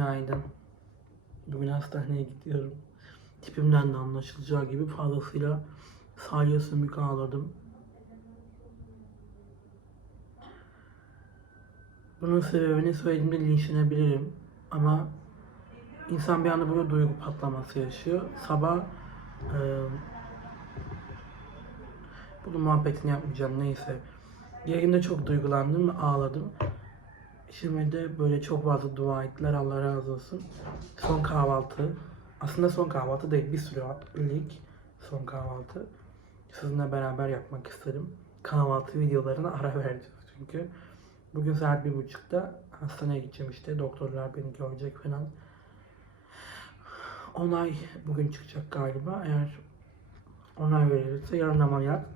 Günaydın. Bugün hastaneye gidiyorum. Tipimden de anlaşılacağı gibi fazlasıyla salya sümük ağladım. Bunun sebebini söylediğimde linçlenebilirim. Ama insan bir anda böyle duygu patlaması yaşıyor. Sabah eee bunun muhabbetini yapmayacağım neyse. Yerinde çok duygulandım ve ağladım. Şimdi de böyle çok fazla dua ettiler. Allah razı olsun. Son kahvaltı. Aslında son kahvaltı değil. Bir sürü ilk son kahvaltı. Sizinle beraber yapmak istedim. Kahvaltı videolarına ara vereceğiz çünkü. Bugün saat bir buçukta hastaneye gideceğim işte. Doktorlar beni görecek falan. Onay bugün çıkacak galiba. Eğer onay verilirse yarın ameliyat.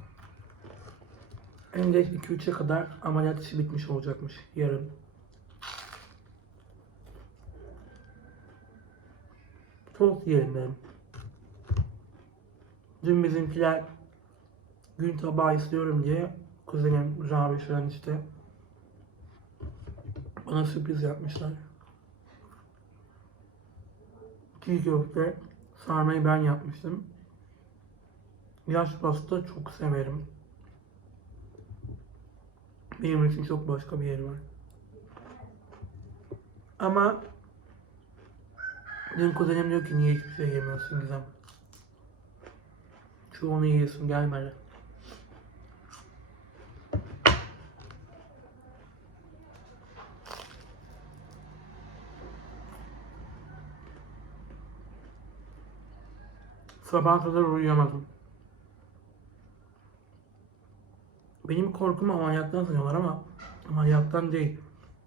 En geç 2-3'e kadar ameliyat işi bitmiş olacakmış yarın. Çok yiyelim. Dün bizimkiler gün tabağı istiyorum diye kuzenim Rabi falan işte bana sürpriz yapmışlar. Çiğ köfte sarmayı ben yapmıştım. Yaş pasta çok severim. Benim için çok başka bir yeri var. Ama dün kuzenim diyor ki niye hiçbir şey yemiyorsun Gizem? Çoğunu yiyorsun gelmedi. Sabah kadar uyuyamadım. Benim korkum ameliyattan sanıyorlar ama ameliyattan değil.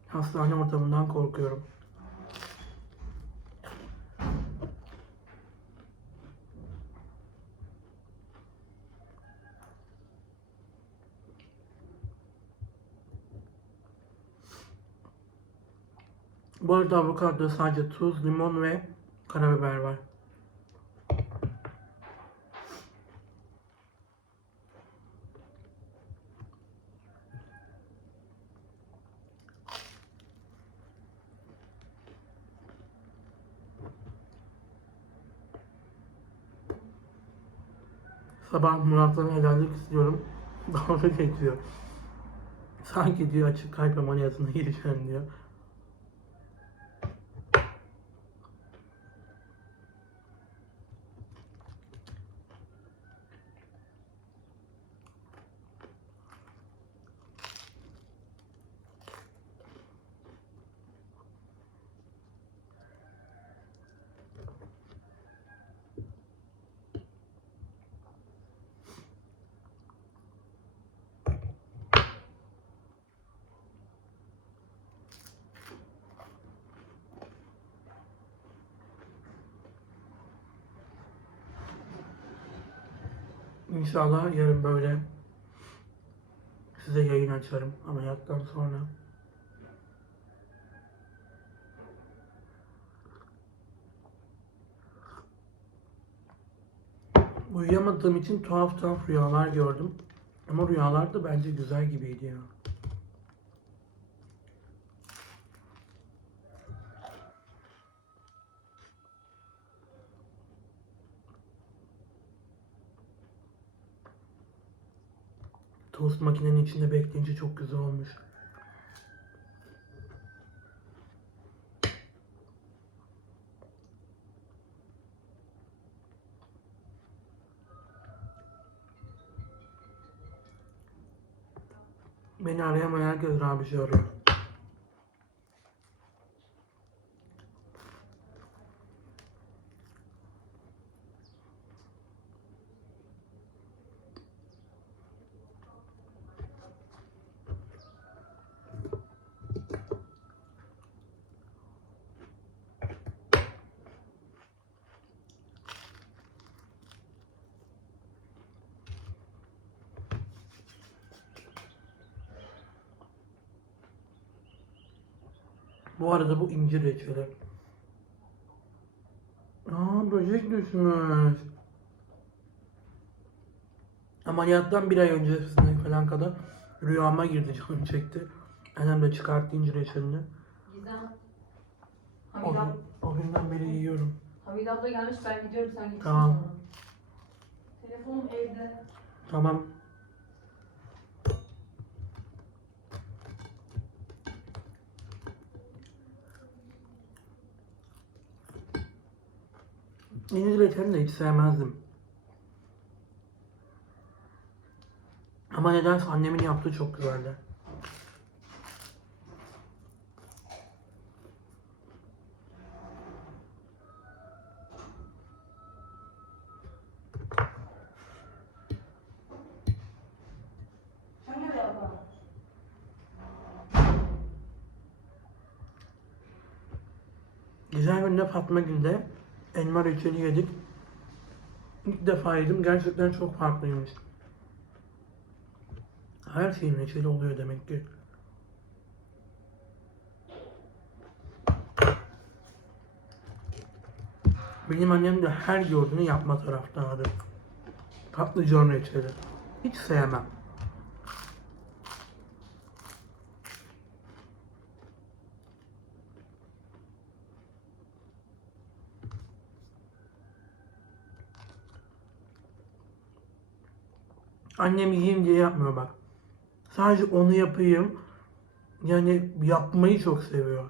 Hastane ortamından korkuyorum. Bu arada avokadoda sadece tuz, limon ve karabiber var. Sabah Murat'tan helallik istiyorum. Dalga geçiyor. Sanki diyor açık kalp ameliyatına gireceğim diyor. İnşallah yarın böyle size yayın açarım ameliyattan sonra. Uyuyamadığım için tuhaf tuhaf rüyalar gördüm. Ama rüyalar da bence güzel gibiydi ya. Tost makinenin içinde bekleyince çok güzel olmuş. Beni arayamayan herkes Rabiş'i arıyor. Bu arada bu incir reçeli. Aa böcek düşmüş. Ameliyattan bir ay öncesine falan kadar rüyama girdi canım çekti. Annem de çıkarttı incir reçelini. Gizem O, Hamide, ab- o günden beri yiyorum. Hamide abla gelmiş ben gidiyorum sen gitsin Tamam. Telefonum evde. Tamam. İngiliz reçelini de hiç sevmezdim. Ama nedense annemin yaptığı çok güzeldi. Güzel günde Fatma Gül'de elma reçeli yedik. İlk defa yedim. Gerçekten çok farklıymış. Her şeyin reçeli oluyor demek ki. Benim annem de her gördüğünü yapma taraftarı. Patlıcan reçeli. Hiç sevmem. Annem yiyeyim diye yapmıyor bak. Sadece onu yapayım. Yani yapmayı çok seviyor.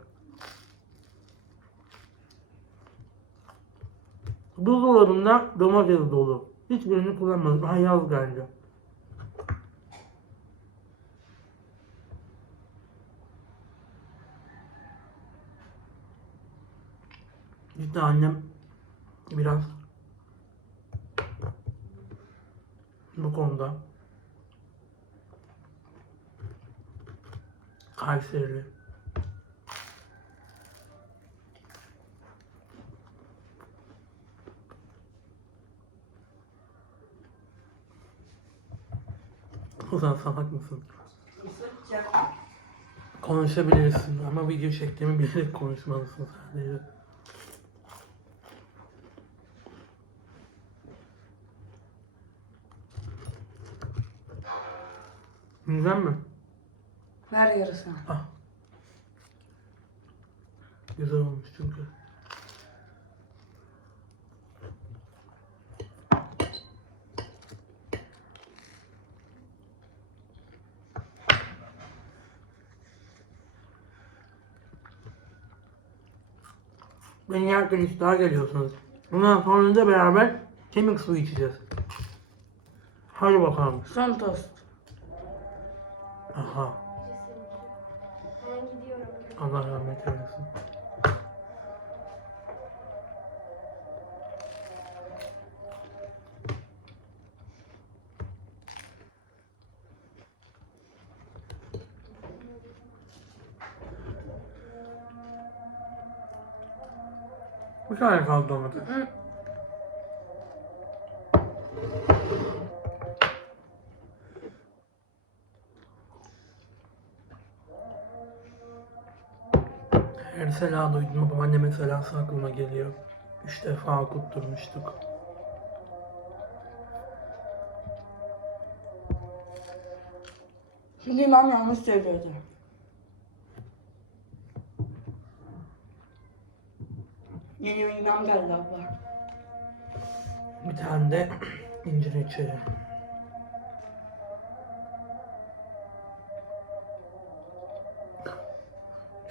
Buzdolabında domates dolu. Hiçbirini kullanmadım. Daha yaz geldi. İşte annem biraz bu konuda Kayserili. Ozan salak mısın? Konuşabilirsin ama video çektiğimi bilerek konuşmalısın sadece. Güzel mi? Ver yarısını. Ah. Güzel olmuş çünkü. Beni yerken hiç daha geliyorsunuz. Bundan sonra da beraber kemik suyu içeceğiz. Hadi bakalım. Son tost. Aha. Allah rahmet eylesin. Bir tane kaldı domates. Her sela duydum babaannemin selası aklıma geliyor. Üç defa okutturmuştuk. Şimdi imam yanlış söylüyordu. Yeni bir imam geldi abla. Bir tane de incir reçeli.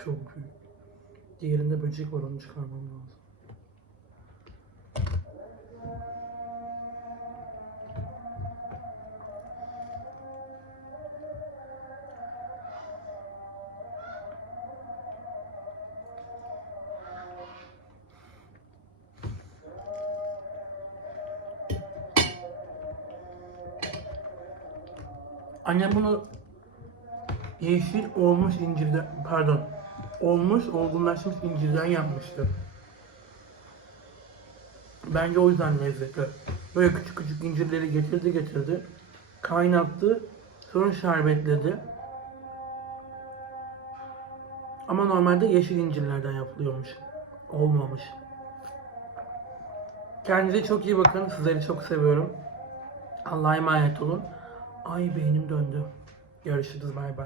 Çok büyük. Diğerinde böcek var onu çıkarmam lazım. Annem bunu yeşil olmuş incirden, pardon, olmuş olgunlaşmış incirden yapmıştı. Bence o yüzden lezzetli. Böyle küçük küçük incirleri getirdi getirdi. Kaynattı. Sonra şerbetledi. Ama normalde yeşil incirlerden yapılıyormuş. Olmamış. Kendinize çok iyi bakın. Sizleri çok seviyorum. Allah'a emanet olun. Ay beynim döndü. Görüşürüz. Bay bay.